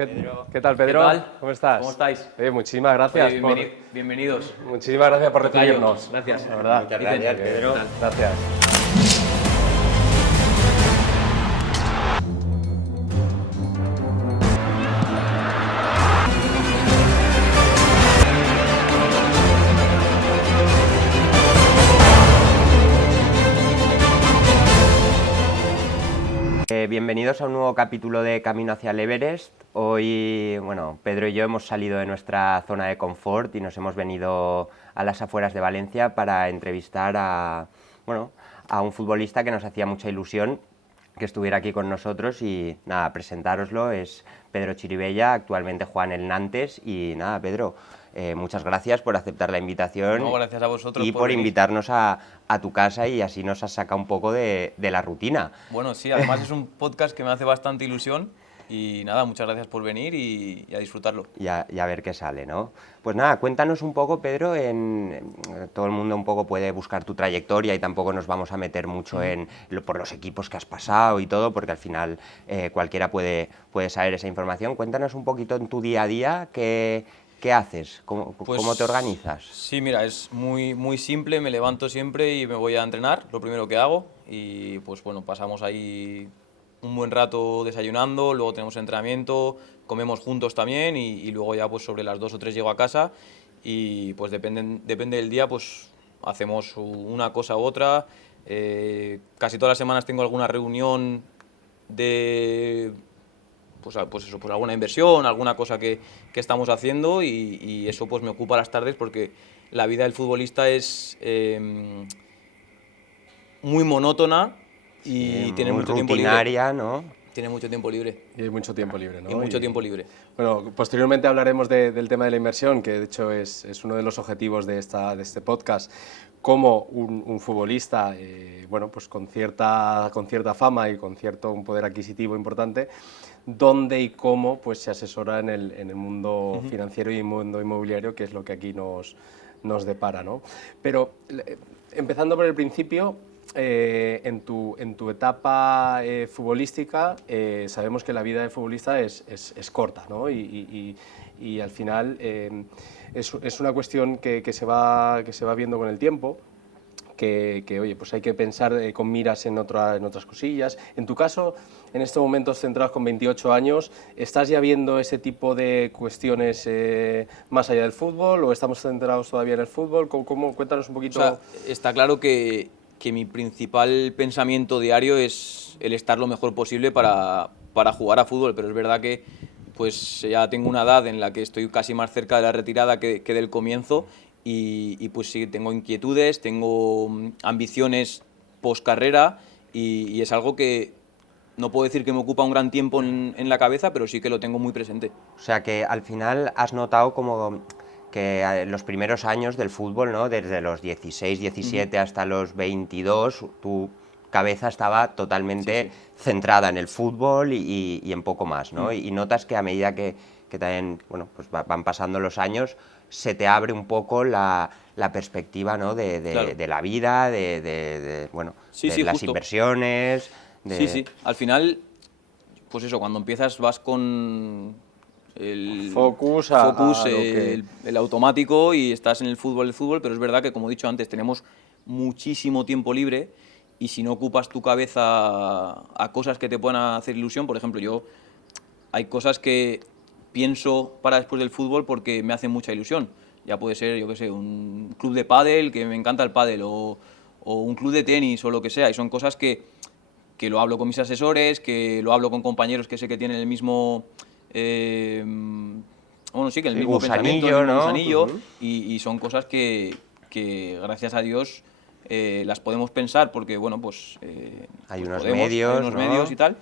¿Qué tal, Pedro? ¿Qué tal? ¿Cómo estás? ¿Cómo estáis? Muchísimas gracias. Bienvenidos. Muchísimas gracias por recibirnos. Gracias. La verdad. Muchas gracias, Pedro. Gracias. Bienvenidos a un nuevo capítulo de Camino hacia el Everest. Hoy, Pedro y yo hemos salido de nuestra zona de confort y nos hemos venido a las afueras de Valencia para entrevistar a un futbolista que nos hacía mucha ilusión que estuviera aquí con nosotros y nada, presentároslo, es Pedro Chirivella, actualmente juega en el Nantes y nada, Pedro, muchas gracias por aceptar la invitación. No, gracias a vosotros y por venir. Invitarnos a tu casa y así nos has sacado un poco de la rutina. Bueno, sí, además es un podcast que me hace bastante ilusión y nada, muchas gracias por venir y a disfrutarlo. Y a ver qué sale, ¿no? Pues nada, cuéntanos un poco, Pedro, todo el mundo un poco puede buscar tu trayectoria y tampoco nos vamos a meter mucho por los equipos que has pasado y todo, porque al final cualquiera puede saber esa información. Cuéntanos un poquito en tu día a día, ¿qué haces? ¿Cómo te organizas? Sí, mira, es muy simple, me levanto siempre y me voy a entrenar, lo primero que hago, y pues bueno, pasamos ahí un buen rato desayunando, luego tenemos entrenamiento, comemos juntos también y luego ya pues sobre las 2 o 3 llego a casa y pues depende del día, pues hacemos una cosa u otra. Casi todas las semanas tengo alguna reunión de pues alguna inversión, alguna cosa que estamos haciendo y eso pues me ocupa las tardes porque la vida del futbolista es muy monótona y Sí, tiene muy mucho tiempo libre. rutinaria, ¿no? Tiene mucho tiempo libre. Y hay mucho tiempo libre, ¿no? Y mucho tiempo libre. Bueno, posteriormente hablaremos del tema de la inversión, que de hecho es uno de los objetivos de este podcast. Cómo un futbolista, pues con cierta fama y con cierto un poder adquisitivo importante, dónde y cómo pues se asesora en el mundo financiero y el mundo inmobiliario, que es lo que aquí nos depara, ¿no? Pero empezando por el principio, en tu etapa futbolística, sabemos que la vida de futbolista es corta, ¿no? Y al final es una cuestión que se va viendo con el tiempo, que oye, pues hay que pensar con miras en otras cosillas. En tu caso, en estos momentos centrados con 28 años, ¿estás ya viendo ese tipo de cuestiones más allá del fútbol o estamos centrados todavía en el fútbol? Cuéntanos un poquito. O sea, está claro que mi principal pensamiento diario es el estar lo mejor posible para jugar a fútbol, pero es verdad que pues ya tengo una edad en la que estoy casi más cerca de la retirada que del comienzo y pues sí, tengo inquietudes, tengo ambiciones post carrera y es algo que no puedo decir que me ocupa un gran tiempo en la cabeza, pero sí que lo tengo muy presente. O sea que al final has notado como que los primeros años del fútbol, ¿no? Desde los 16, 17 hasta los 22, tu cabeza estaba totalmente centrada en el fútbol y en poco más, ¿no? Y notas que a medida que también pues van pasando los años, se te abre un poco la perspectiva, ¿no? Claro. de la vida, de las justo. inversiones. Sí, al final, pues eso, cuando empiezas vas con el Focus el automático y estás en el fútbol, pero es verdad que, como he dicho antes, tenemos muchísimo tiempo libre y si no ocupas tu cabeza a cosas que te puedan hacer ilusión, por ejemplo, hay cosas que pienso para después del fútbol porque me hacen mucha ilusión. Ya puede ser, yo qué sé, un club de pádel, que me encanta el pádel, o un club de tenis o lo que sea, y son cosas que lo hablo con mis asesores, que lo hablo con compañeros que sé que tienen el mismo que el mismo gusanillo, pensamiento, el mismo ¿no? gusanillo, y son cosas que gracias a Dios las podemos pensar porque hay pues unos hay medios, unos ¿no? medios y tal,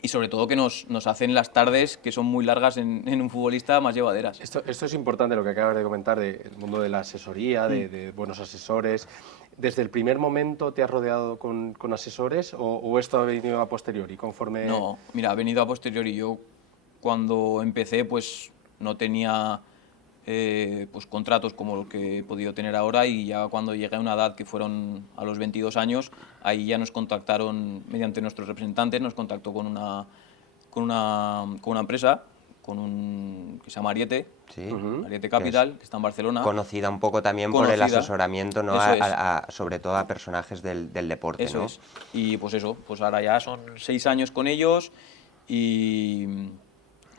y sobre todo que nos hacen las tardes, que son muy largas en un futbolista, más llevaderas. Esto es importante, lo que acabas de comentar del mundo de la asesoría, de buenos asesores. ¿Desde el primer momento te has rodeado con asesores o esto ha venido a posteriori, conforme...? No, mira, ha venido a posteriori. Yo cuando empecé pues no tenía pues contratos como los que he podido tener ahora, y ya cuando llegué a una edad que fueron a los 22 años, ahí ya nos contactaron, mediante nuestros representantes, nos contactó con una empresa con un que se llama Ariete, Sí. Ariete Capital, que está en Barcelona. Conocida un poco también por el Conocida. asesoramiento, ¿no? Eso es. Sobre todo a personajes del deporte, Eso ¿no? es. Y pues eso, pues ahora ya son 6 años con ellos y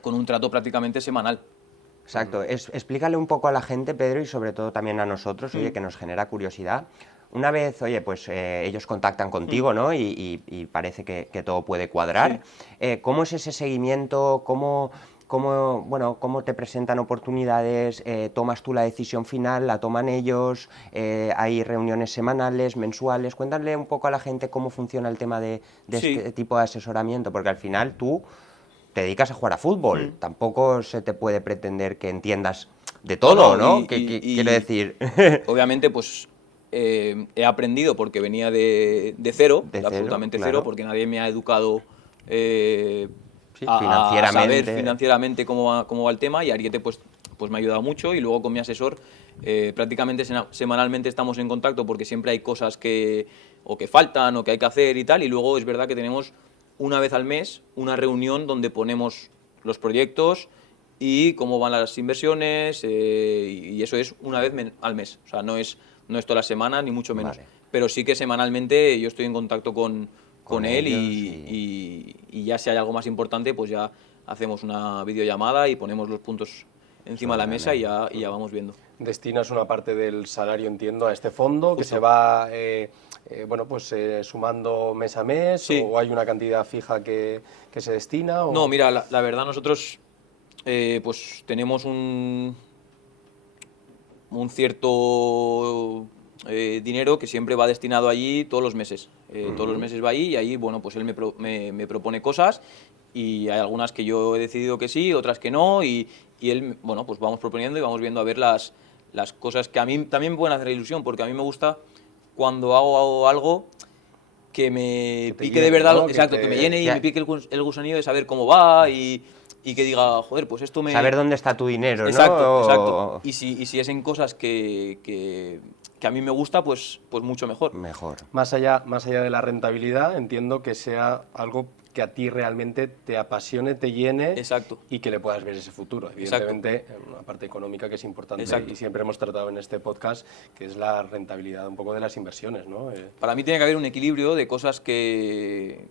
con un trato prácticamente semanal. Exacto. Explícale un poco a la gente, Pedro, y sobre todo también a nosotros, oye, que nos genera curiosidad. Una vez, oye, pues ellos contactan contigo, ¿no? Y parece que todo puede cuadrar. ¿Cómo es ese seguimiento? ¿Cómo te presentan oportunidades? ¿Tomas tú la decisión final? ¿La toman ellos? ¿Hay reuniones semanales, mensuales? Cuéntale un poco a la gente cómo funciona el tema de Sí. este tipo de asesoramiento, porque al final tú te dedicas a jugar a fútbol. Tampoco se te puede pretender que entiendas de todo, ¿no? Quiero decir... Obviamente, pues he aprendido porque venía de cero, De cero, absolutamente claro. cero, porque nadie me ha educado Sí, a financieramente. saber financieramente cómo va el tema, y Ariete pues me ha ayudado mucho, y luego con mi asesor prácticamente semanalmente estamos en contacto porque siempre hay cosas que faltan o que hay que hacer y tal, y luego es verdad que tenemos una vez al mes una reunión donde ponemos los proyectos y cómo van las inversiones, y eso es una vez al mes, o sea, no es toda la semana ni mucho menos, Vale. pero sí que semanalmente yo estoy en contacto con él ellos y ya si hay algo más importante, pues ya hacemos una videollamada y ponemos los puntos encima de la mesa y ya vamos viendo. Destinas una parte del salario, entiendo, a este fondo que Justo. se va sumando mes a mes, Sí. o hay una cantidad fija que se destina. No, mira, la verdad nosotros pues tenemos un cierto dinero que siempre va destinado allí todos los meses. Todos los meses va ahí, y ahí, bueno, pues él me propone cosas, y hay algunas que yo he decidido que sí, otras que no, y él, bueno, pues vamos proponiendo y vamos viendo a ver las cosas que a mí también me pueden hacer ilusión, porque a mí me gusta cuando hago algo que me Que te pique llene, de verdad, ¿no? exacto, que me llene y Ya. me pique el gusanillo de saber cómo va, y que diga, joder, pues esto me... Saber dónde está tu dinero, ¿no? Exacto, exacto. Y si es en cosas que a mí me gusta, pues mucho mejor. Mejor. Más allá de la rentabilidad, entiendo que sea algo que a ti realmente te apasione, te llene. Exacto. Y que le puedas ver ese futuro. Exacto. Evidentemente, una parte económica que es importante. Exacto. Y siempre hemos tratado en este podcast, que es la rentabilidad un poco de las inversiones, ¿no? Para mí tiene que haber un equilibrio de cosas que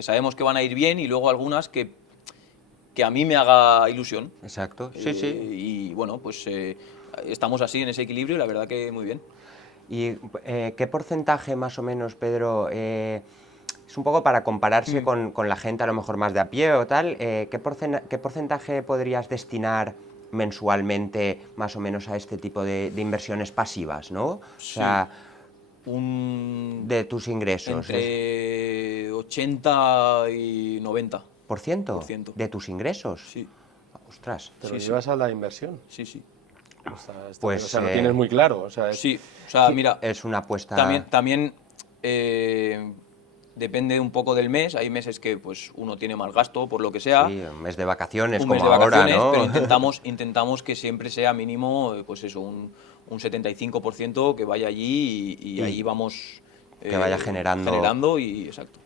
sabemos que van a ir bien, y luego algunas que a mí me haga ilusión. Exacto. Sí, sí. Y bueno, pues estamos así en ese equilibrio, y la verdad que muy bien. ¿Y qué porcentaje más o menos, Pedro, es un poco para compararse con la gente a lo mejor más de a pie o tal, ¿qué porcentaje podrías destinar mensualmente más o menos a este tipo de inversiones pasivas, ¿no? O sea, de tus ingresos. Entre 80 y 90. ¿Por ciento? Por ciento. ¿De tus ingresos? Sí, Ostras. ¿Te lo sí. llevas a la inversión? sí, sí. Pues, o sea, lo tienes muy claro. O sea, Sí, o sea, mira, Es una apuesta... también depende un poco del mes. Hay meses que pues uno tiene más gasto por lo que sea. Sí, un mes de vacaciones, Un como mes de ahora, vacaciones, ¿no? pero intentamos que siempre sea mínimo, pues eso, un 75% que vaya allí, y ahí vamos... que vaya generando... Generando, y exacto.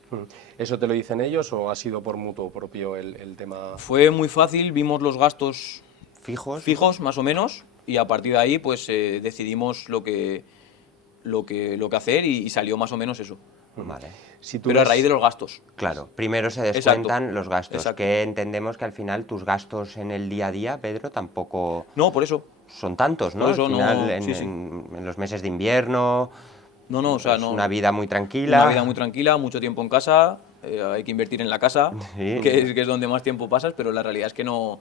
¿Eso te lo dicen ellos o ha sido por mutuo propio el tema? Fue muy fácil, vimos los gastos Fijos. más o menos, y a partir de ahí pues decidimos lo que hacer, y salió más o menos eso. Vale. Si tú Pero a ves- raíz de los gastos. Claro, primero se descuentan Exacto. los gastos, Exacto. que entendemos que al final tus gastos en el día a día, Pedro, tampoco No, por eso. son tantos, ¿no? Por eso al final, no- en, sí, sí. en los meses de invierno, No, o sea, es no. una vida muy tranquila. Una vida muy tranquila, mucho tiempo en casa, hay que invertir en la casa, Sí. que es donde más tiempo pasas, pero la realidad es que no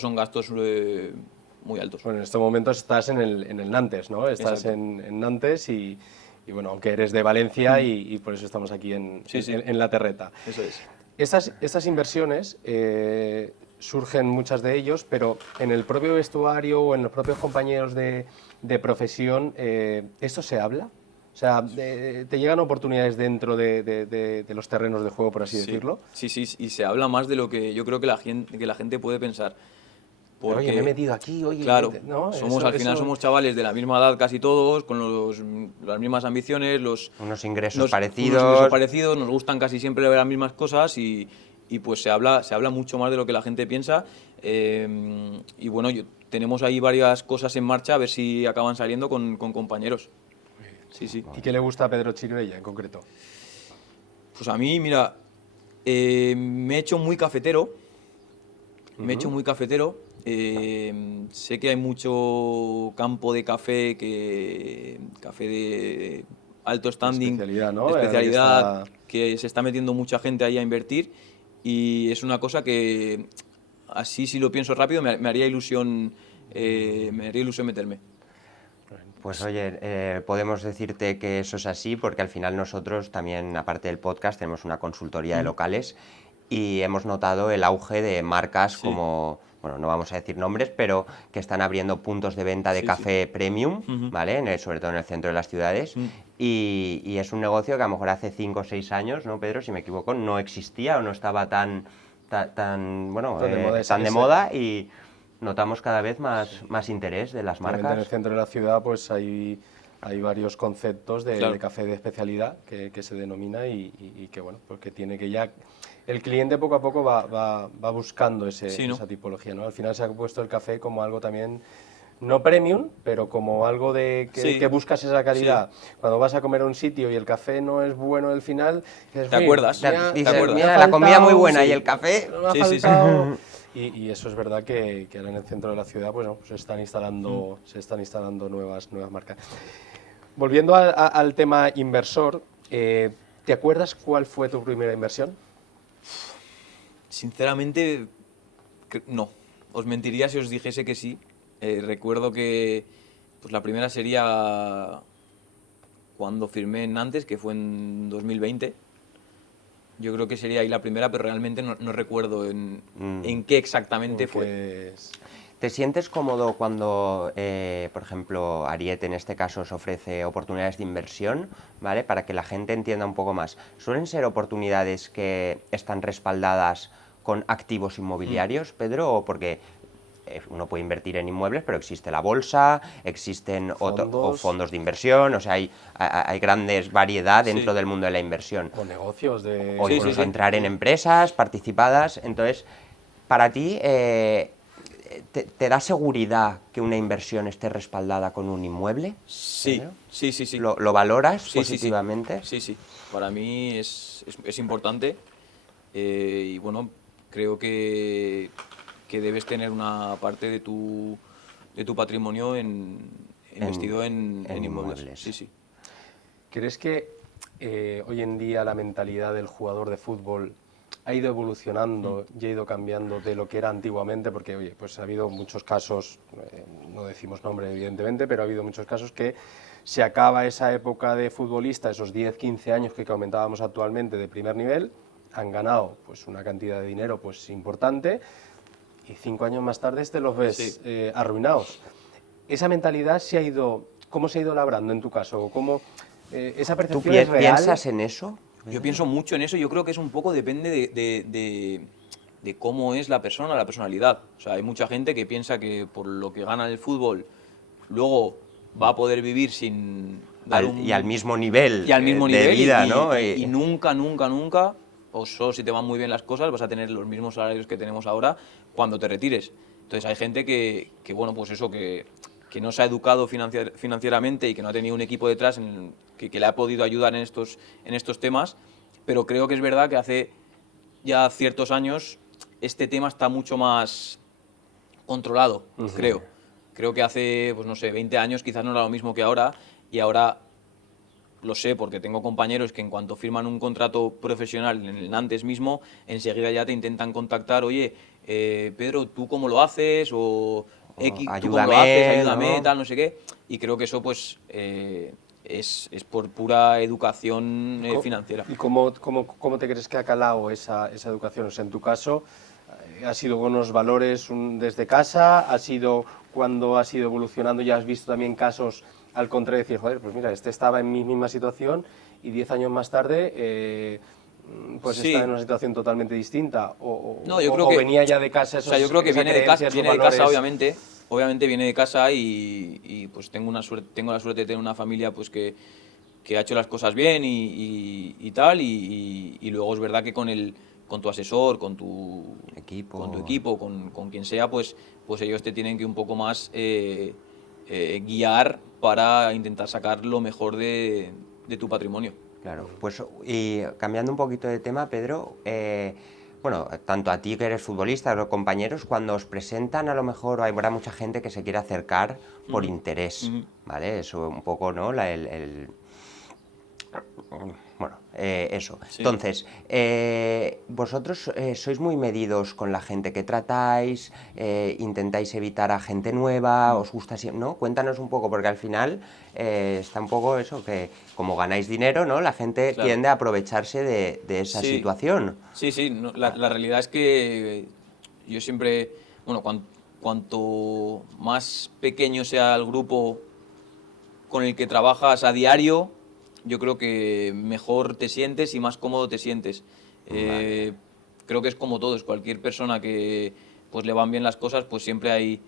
son gastos muy altos. Bueno, en estos momentos estás en el Nantes, ¿no? Estás Exacto. en Nantes y bueno, aunque eres de Valencia y por eso estamos aquí Sí, sí. en La Terreta. Eso es. Estas inversiones surgen muchas de ellos, pero en el propio vestuario o en los propios compañeros de profesión, ¿esto se habla? O sea, ¿te llegan oportunidades dentro de los terrenos de juego, por así decirlo? Sí, y se habla más de lo que yo creo que la gente puede pensar. Porque, Oye, me he metido aquí, oye... claro, ¿no? al final somos chavales de la misma edad casi todos, con las mismas ambiciones, Unos ingresos unos parecidos. ingresos parecidos, nos gustan casi siempre ver las mismas cosas, y y pues se habla mucho más de lo que la gente piensa. Y bueno, tenemos ahí varias cosas en marcha, a ver si acaban saliendo con compañeros. Sí, sí. ¿Y qué le gusta a Pedro Chirivella en concreto? Pues a mí, mira, me he hecho muy cafetero. Me he hecho muy cafetero. Sé que hay mucho campo de café, café de alto standing, Especialidad, ¿no? de especialidad, Está- que se está metiendo mucha gente ahí a invertir. Y es una cosa que, así si lo pienso rápido, me haría ilusión meterme. Pues oye, podemos decirte que eso es así porque al final nosotros también, aparte del podcast, tenemos una consultoría de locales y hemos notado el auge de marcas Sí. como, bueno, no vamos a decir nombres, pero que están abriendo puntos de venta de Sí, café premium, ¿vale? Sobre todo en el centro de las ciudades. Y es un negocio que a lo mejor hace 5 o 6 años, ¿no, Pedro? Si me equivoco, no existía o no estaba tan bueno, Tan de moda tan de ese- moda y notamos cada vez más interés de las Obviamente en el marcas. centro de la ciudad pues hay varios conceptos Claro. de café de especialidad que se denomina y que bueno, pues que tiene que ya... El cliente poco a poco va buscando Sí, ¿no? esa tipología, ¿no? Al final se ha puesto el café como algo también, no premium, pero como algo de Sí. que buscas esa calidad. Cuando vas a comer a un sitio y el café no es bueno al final, dices, ¿Te "Uy, acuerdas? me ¿Te ha- Dices, acuerdas? me ha mira, la comida muy faltado, buena sí, y el café. me ha Sí, sí, sí. faltado". Y eso es verdad que ahora en el centro de la ciudad pues, se están instalando nuevas marcas. Volviendo al tema inversor, ¿te acuerdas cuál fue tu primera inversión? Sinceramente, no. Os mentiría si os dijese que sí. Recuerdo que pues la primera sería cuando firmé en Nantes, que fue en 2020. Yo creo que sería ahí la primera, pero realmente no recuerdo en qué exactamente fue. Porque es- ¿Te sientes cómodo cuando, por ejemplo, Ariete en este caso os ofrece oportunidades de inversión, ¿vale? Para que la gente entienda un poco más. ¿Suelen ser oportunidades que están respaldadas con activos inmobiliarios, Pedro? ¿O porque uno puede invertir en inmuebles, pero existe la bolsa, existen Fondos. fondos de inversión, o sea, hay grandes variedad dentro Sí. del mundo de la inversión? o negocios de... O Sí, incluso sí. entrar en empresas participadas. Entonces, para ti, ¿te da seguridad que una inversión esté respaldada con un inmueble? Sí, Pedro? sí. ¿Lo valoras Sí, positivamente? Sí. Para mí es importante y bueno, creo que debes tener una parte de tu patrimonio investido en inmuebles. Sí. ¿Crees que hoy en día la mentalidad del jugador de fútbol ha ido evolucionando y ha ido cambiando de lo que era antiguamente? Porque, oye, pues ha habido muchos casos, no decimos nombre evidentemente, pero ha habido muchos casos que se acaba esa época de futbolista, esos 10, 15 años que comentábamos actualmente de primer nivel, han ganado pues una cantidad de dinero pues importante y 5 años más tarde te los ves Sí. arruinados. Esa mentalidad se ha ido, ¿cómo se ha ido labrando en tu caso? ¿Cómo, esa ¿Tú percepción es real? piensas en eso? Yo pienso mucho en eso, yo creo que es un poco depende de cómo es la persona, la personalidad. O sea, hay mucha gente que piensa que por lo que gana en el fútbol, luego va a poder vivir sin dar Y al mismo nivel, y al mismo de nivel vida, y, ¿no? y nunca, o solo si te van muy bien las cosas, vas a tener los mismos salarios que tenemos ahora cuando te retires. Entonces hay gente que bueno, pues eso, que no se ha educado financieramente y que no ha tenido un equipo detrás que le ha podido ayudar en estos temas, pero creo que es verdad que hace ya ciertos años este tema está mucho más controlado, creo. Creo que hace, pues no sé, 20 años quizás no era lo mismo que ahora, y ahora lo sé porque tengo compañeros que en cuanto firman un contrato profesional en el Nantes mismo, enseguida ya te intentan contactar, oye, Pedro, ¿tú cómo lo haces? O X, ¿tú cómo lo haces? Ayúdame, ¿no? tal, no sé qué. Y creo que eso pues es por pura educación financiera. ¿Y cómo te crees que ha calado esa educación? O sea, en tu caso, ¿ha sido buenos valores desde casa? ¿Ha sido cuando has ido evolucionando y has visto también casos al contrario de decir, joder, pues mira, este estaba en mi misma situación y 10 años más tarde pues Sí. está en una situación totalmente distinta? No, yo creo que venía ya de casa o sea, yo creo que esa viene de casa, creencia, esos valores? obviamente viene de casa y pues tengo la suerte de tener una familia pues que ha hecho las cosas bien y tal y luego es verdad que con con tu asesor, con tu Equipo. con quien sea, pues ellos te tienen que un poco más guiar para intentar sacar lo mejor de tu patrimonio. Claro, pues y cambiando un poquito de tema, Pedro, bueno, tanto a ti que eres futbolista, a los compañeros, cuando os presentan a lo mejor habrá mucha gente que se quiere acercar por interés, ¿vale? Eso un poco, ¿no? Bueno, eso. Sí. Entonces, vosotros sois muy medidos con la gente que tratáis, intentáis evitar a gente nueva, os gusta, ¿no? Cuéntanos un poco, porque al final está un poco eso, que como ganáis dinero, ¿no? La gente Claro. tiende a aprovecharse de esa Sí. situación. Sí, no, la realidad es que yo siempre, bueno, cuanto más pequeño sea el grupo con el que trabajas a diario, yo creo que mejor te sientes y más cómodo te sientes. Creo que es como todos, cualquier persona que pues le van bien las cosas, pues siempre hay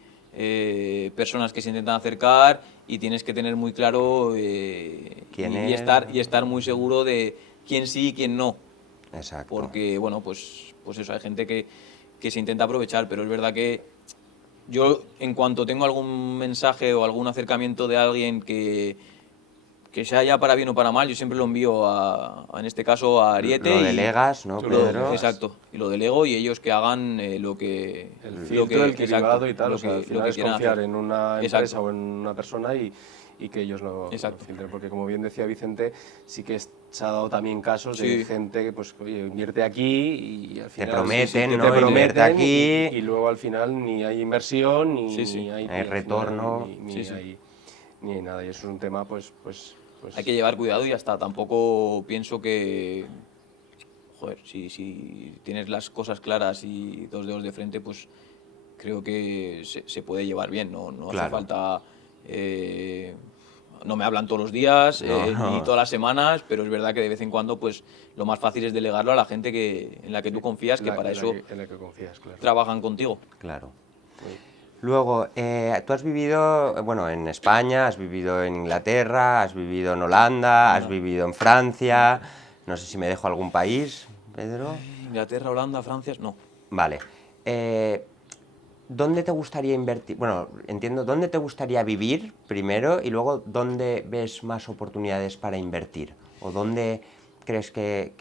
personas que se intentan acercar y tienes que tener muy claro ¿Quién y es? estar muy seguro de quién sí y quién no. Exacto. Porque, bueno, pues eso, hay gente que se intenta aprovechar, pero es verdad que yo, en cuanto tengo algún mensaje o algún acercamiento de alguien que sea ya para bien o para mal, yo siempre lo envío en este caso, a Ariete. Lo delegas, ¿no, Tú lo Pedro? delegas. Exacto, y lo delego y ellos que hagan lo que... El lo filtro, el exacto, cribado y tal, lo o sea, que- al lo final que es quieran confiar hacer. en una Exacto. empresa o en una persona y que ellos lo Exacto. filtren, porque como bien decía Vicente, sí que se ha dado también casos de Sí. gente que pues oye, invierte aquí y al final prometen, que ¿no? te Invierte prometen aquí. y luego al final ni hay inversión ni, Sí, sí. ni hay, Hay al final retorno. ni Sí, sí. ni hay nada y eso es un tema pues Hay que llevar cuidado y ya está. Tampoco pienso que... Joder, si tienes las cosas claras y dos dedos de frente, pues creo que se puede llevar bien. No hace Claro. falta... no me hablan todos los días, No. ni todas las semanas, pero es verdad que de vez en cuando pues lo más fácil es delegarlo a la gente en la que tú confías, que para eso en la que confías, claro. trabajan contigo. Claro. Luego, tú has vivido, bueno, en España, has vivido en Inglaterra, has vivido en Holanda, has vivido en Francia, no sé si me dejo algún país, Pedro. Inglaterra, Holanda, Francia, no. Vale. ¿Dónde te gustaría invertir? Bueno, entiendo, ¿dónde te gustaría vivir primero y luego dónde ves más oportunidades para invertir? ¿O dónde crees que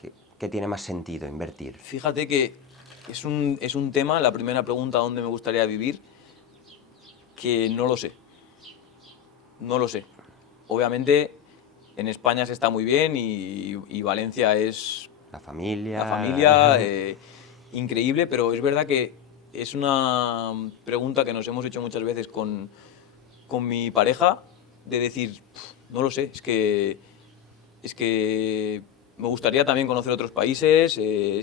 tiene más sentido invertir? Fíjate que es un tema, la primera pregunta, ¿dónde me gustaría vivir? Que no lo sé. No lo sé. Obviamente en España se está muy bien y Valencia es La familia. la familia, increíble, pero es verdad que es una pregunta que nos hemos hecho muchas veces con mi pareja, de decir, no lo sé, es que me gustaría también conocer otros países,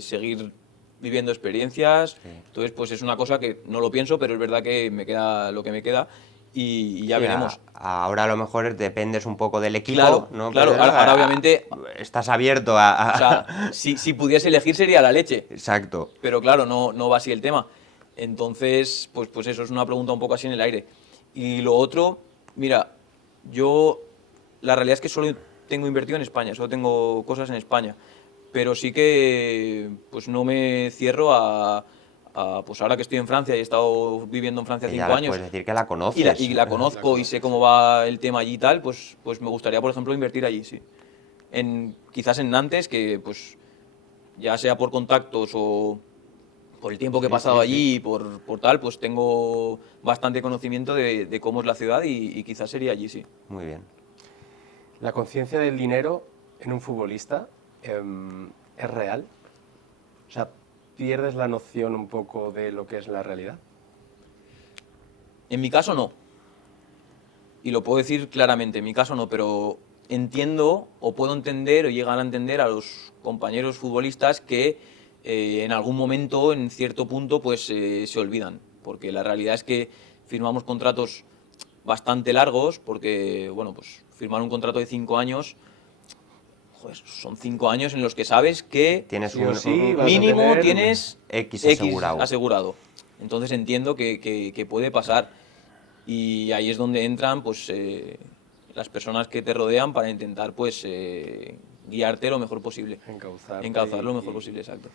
seguir viviendo experiencias, entonces pues es una cosa que no lo pienso, pero es verdad que me queda lo que me queda y ya Sí, veremos. Ahora a lo mejor dependes un poco del equipo, Claro, ¿no? claro, Pedro? ahora obviamente... Estás abierto a... O sea, si pudiese elegir sería la leche. Exacto. Pero claro, no va así el tema. Entonces, pues eso es una pregunta un poco así en el aire. Y lo otro, mira, la realidad es que solo tengo invertido en España, solo tengo cosas en España. Pero sí que pues no me cierro pues ahora que estoy en Francia y he estado viviendo en Francia Que 5 ya años puedes decir que la conoces. y la conozco y sé cómo va el tema allí y tal, pues me gustaría, por ejemplo, invertir allí, sí. Quizás en Nantes, que pues ya sea por contactos o por el tiempo que he pasado allí, por tal, pues tengo bastante conocimiento de cómo es la ciudad y quizás sería allí, sí. Muy bien. ¿La conciencia del dinero en un futbolista es real? O sea, ¿pierdes la noción un poco de lo que es la realidad? En mi caso no. Y lo puedo decir claramente, en mi caso no, pero entiendo o puedo entender o llegar a entender a los compañeros futbolistas que en algún momento, en cierto punto, pues se olvidan. Porque la realidad es que firmamos contratos bastante largos, porque, bueno, pues firmar un contrato de 5 años, joder, son 5 años en los que sabes que Tienes Sí o un sí, vas a mínimo tener tienes X asegurado. asegurado. Entonces entiendo que puede pasar. Y ahí es donde entran pues las personas que te rodean para intentar pues guiarte lo mejor posible. Encauzarte Encauzar lo y- mejor posible, exacto.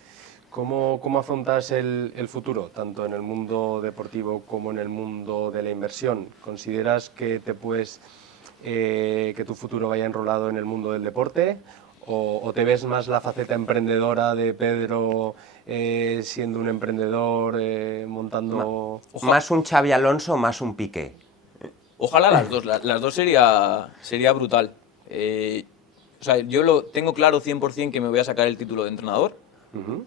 ¿Cómo afrontas el futuro, tanto en el mundo deportivo como en el mundo de la inversión? ¿Consideras que que tu futuro vaya enrolado en el mundo del deporte? ¿O te ves más la faceta emprendedora de Pedro siendo un emprendedor, montando...? ¿Más un Xavi Alonso o más un Piqué? Ojalá las dos. Las dos sería brutal. O sea, yo tengo claro 100% que me voy a sacar el título de entrenador.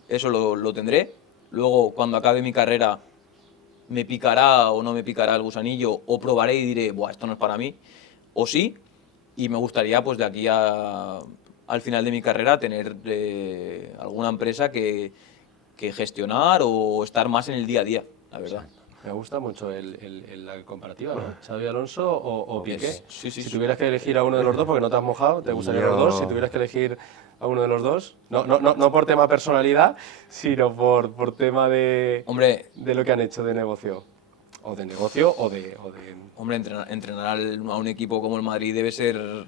Eso lo tendré. Luego, cuando acabe mi carrera, me picará o no me picará el gusanillo, o probaré y diré, buah, esto no es para mí, o sí, y me gustaría, pues de aquí al final de mi carrera, tener alguna empresa que gestionar o estar más en el día a día, la verdad. Me gusta mucho la comparativa, ¿no? ¿Xavi Alonso o Piqué? Sí, Si tuvieras que elegir a uno de los dos, porque no te has mojado, ¿te gustarían los dos? Si tuvieras que elegir a uno de los dos, no por tema personalidad, sino por tema de lo que han hecho de negocio. O de negocio o de... Hombre, entrenar a un equipo como el Madrid debe ser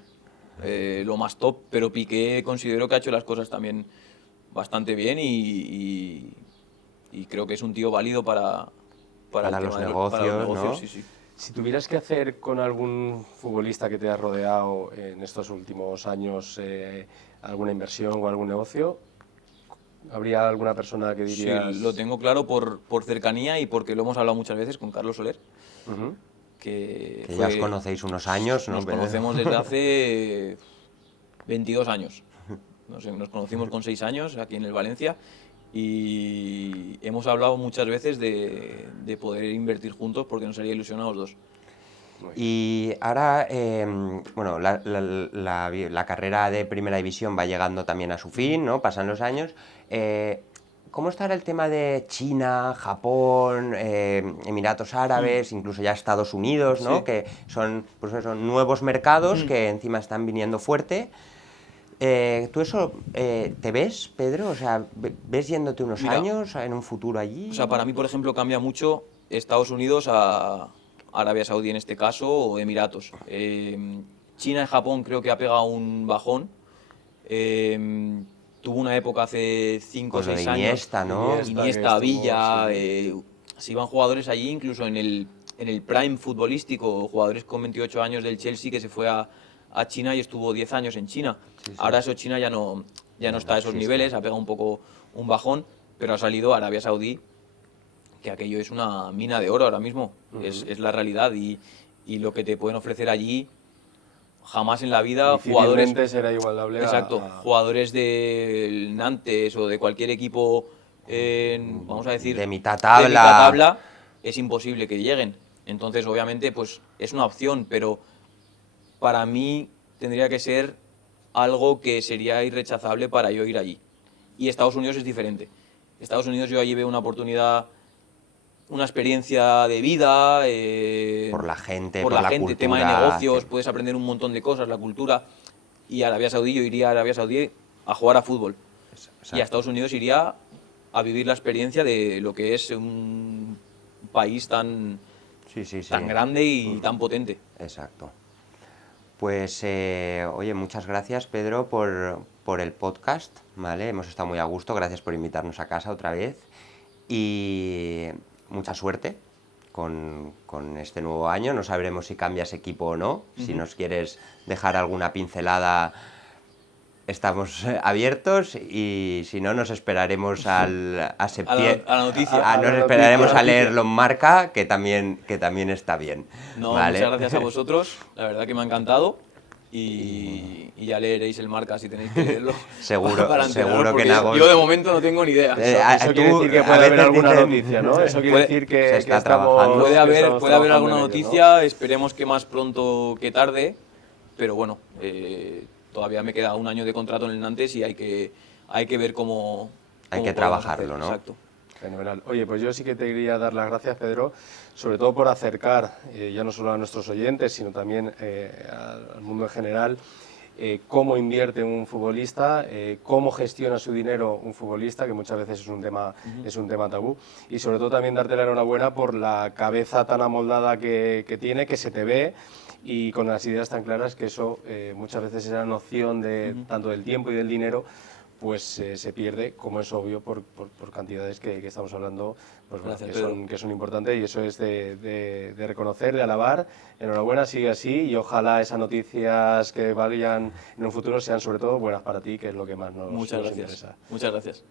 lo más top, pero Piqué considero que ha hecho las cosas también bastante bien y creo que es un tío válido para los negocios, ¿no? Sí. Si tuvieras que hacer con algún futbolista que te ha rodeado en estos últimos años alguna inversión o algún negocio, ¿habría alguna persona que dirías...? Sí, lo tengo claro por cercanía y porque lo hemos hablado muchas veces con Carlos Soler. Que ya os conocéis unos años, ¿no? Nos conocemos desde hace 22 años. Nos conocimos con 6 años aquí en el Valencia y hemos hablado muchas veces de poder invertir juntos porque nos haría ilusión a los dos. Y ahora, bueno, la carrera de Primera División va llegando también a su fin, ¿no? Pasan los años. ¿Cómo estará el tema de China, Japón, Emiratos Árabes, incluso ya Estados Unidos, ¿no? Sí. Que son, pues son nuevos mercados que encima están viniendo fuerte. ¿Tú eso te ves, Pedro? O sea, ¿ves yéndote unos años en un futuro allí? O sea, para mí, por ejemplo, cambia mucho Estados Unidos a Arabia Saudí en este caso, o Emiratos. China y Japón creo que ha pegado un bajón. Tuvo una época hace 5 o 6 años. Iniesta, ¿no? Iniesta, Villa, se iban jugadores allí, incluso en el prime futbolístico, jugadores con 28 años del Chelsea que se fue a China y estuvo 10 años en China. Sí. Ahora eso China ya no está a esos niveles, ha pegado un poco un bajón, pero ha salido Arabia Saudí, que aquello es una mina de oro ahora mismo, es la realidad y lo que te pueden ofrecer allí jamás en la vida jugadores será igualable jugadores del Nantes o de cualquier equipo vamos a decir de mitad tabla es imposible que lleguen. Entonces obviamente pues es una opción, pero para mí tendría que ser algo que sería irrechazable para yo ir allí. Y Estados Unidos es diferente. Estados Unidos yo allí veo una oportunidad, una experiencia de vida. Por la gente, cultura, tema de negocios, puedes aprender un montón de cosas, la cultura. Y a Arabia Saudí, yo iría a Arabia Saudí a jugar a fútbol. Exacto. Y a Estados Unidos iría a vivir la experiencia de lo que es un país tan grande y tan potente. Exacto. Pues, oye, muchas gracias, Pedro, por el podcast, ¿vale? Hemos estado muy a gusto, gracias por invitarnos a casa otra vez y mucha suerte con este nuevo año. No sabremos si cambias equipo o no. Si nos quieres dejar alguna pincelada, estamos abiertos y si no, nos esperaremos a septiembre. A la noticia. Nos esperaremos a leerlo en Marca, que también está bien. No, ¿vale? Muchas gracias a vosotros, la verdad que me ha encantado y ya leeréis el Marca si tenéis que leerlo. Seguro que Nagol... Yo de momento no tengo ni idea. Eso quiere decir que puede haber alguna noticia, ¿no? Eso quiere decir que se está trabajando. Puede haber alguna noticia, ¿no? Esperemos que más pronto que tarde, pero bueno, todavía me queda un año de contrato en el Nantes y hay que ver cómo hay que trabajarlo, ¿no? Exacto. Fenomenal. Oye, pues yo sí que te quería dar las gracias, Pedro, sobre todo por acercar, ya no solo a nuestros oyentes, sino también al mundo en general, cómo invierte un futbolista, cómo gestiona su dinero un futbolista, que muchas veces es un tema tabú, y sobre todo también darte la enhorabuena por la cabeza tan amoldada que tiene, que se te ve, y con las ideas tan claras que eso muchas veces es la noción de tanto del tiempo y del dinero, pues se pierde, como es obvio, por cantidades que estamos hablando, pues, bueno, Gracias, que son importantes, y eso es de reconocer, de alabar. Enhorabuena, sigue así, y ojalá esas noticias que vayan en un futuro sean sobre todo buenas para ti, que es lo que más nos Muchas gracias. interesa. Muchas gracias.